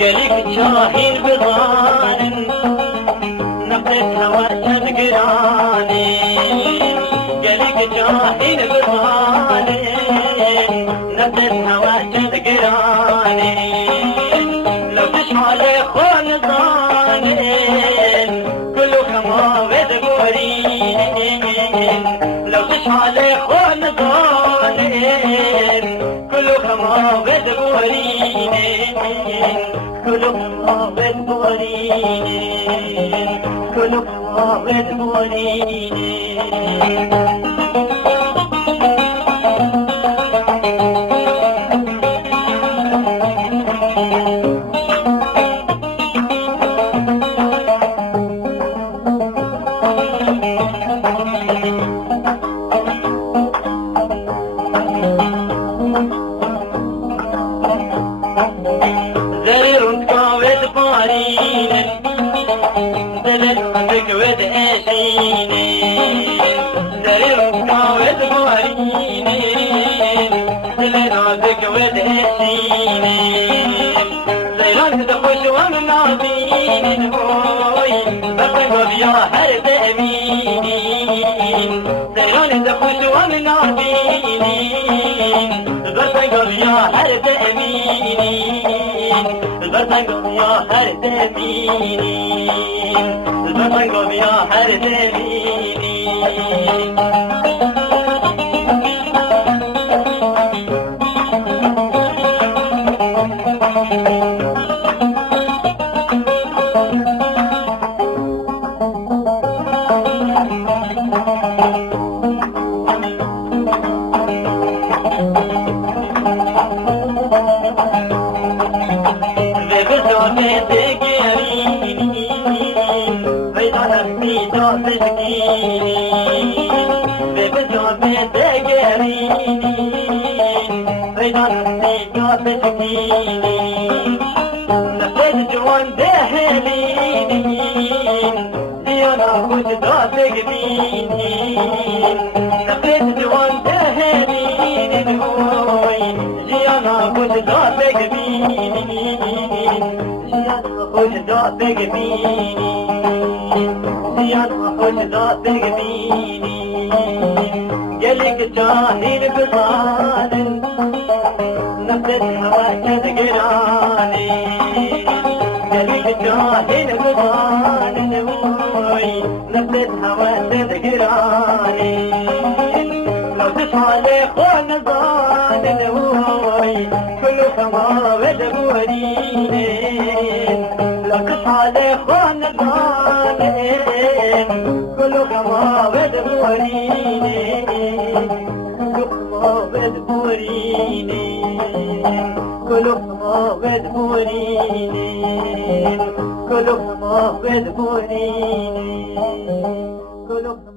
قالك شاهين بضان نقيتها وتذكراني قالك شاهين بضان نقيتها وتذكراني لو تشمع لي خون ضانين كلكم وذكورين لو تشمع لي خون ضانين كلكم وذكورين كلكم وذكورين كلكم وذكورين زرير كاوت قارين دلل ذكوت أشين زرير كاوت قارين دلل ذكوت أشين زيران تخش ومناطين هوي بطنقب يا حرب أمين زيران تخش ومناطين بطنقب يا حرب أمين البطنقم يا حرد مينين البطنقم يا حرد مينين نفذ جوان دهلين ديانا خد داتك بينين نفذ جوان دهلين هوي ديانا خد داتك بينين ديانا خد داتك بينين ديانا خد داتك بينين قالك جاهل بضالن نفذها وتذكراني قالك جاهل بضالن هوي نفذها وتذكراني لو تسمع لي خون ضالن هوي كلكم وذكورين لو تسمع لي خون ضالن كلكم وذكورين وذكورين كلكم وذكورين كلكم وذكورين كلكم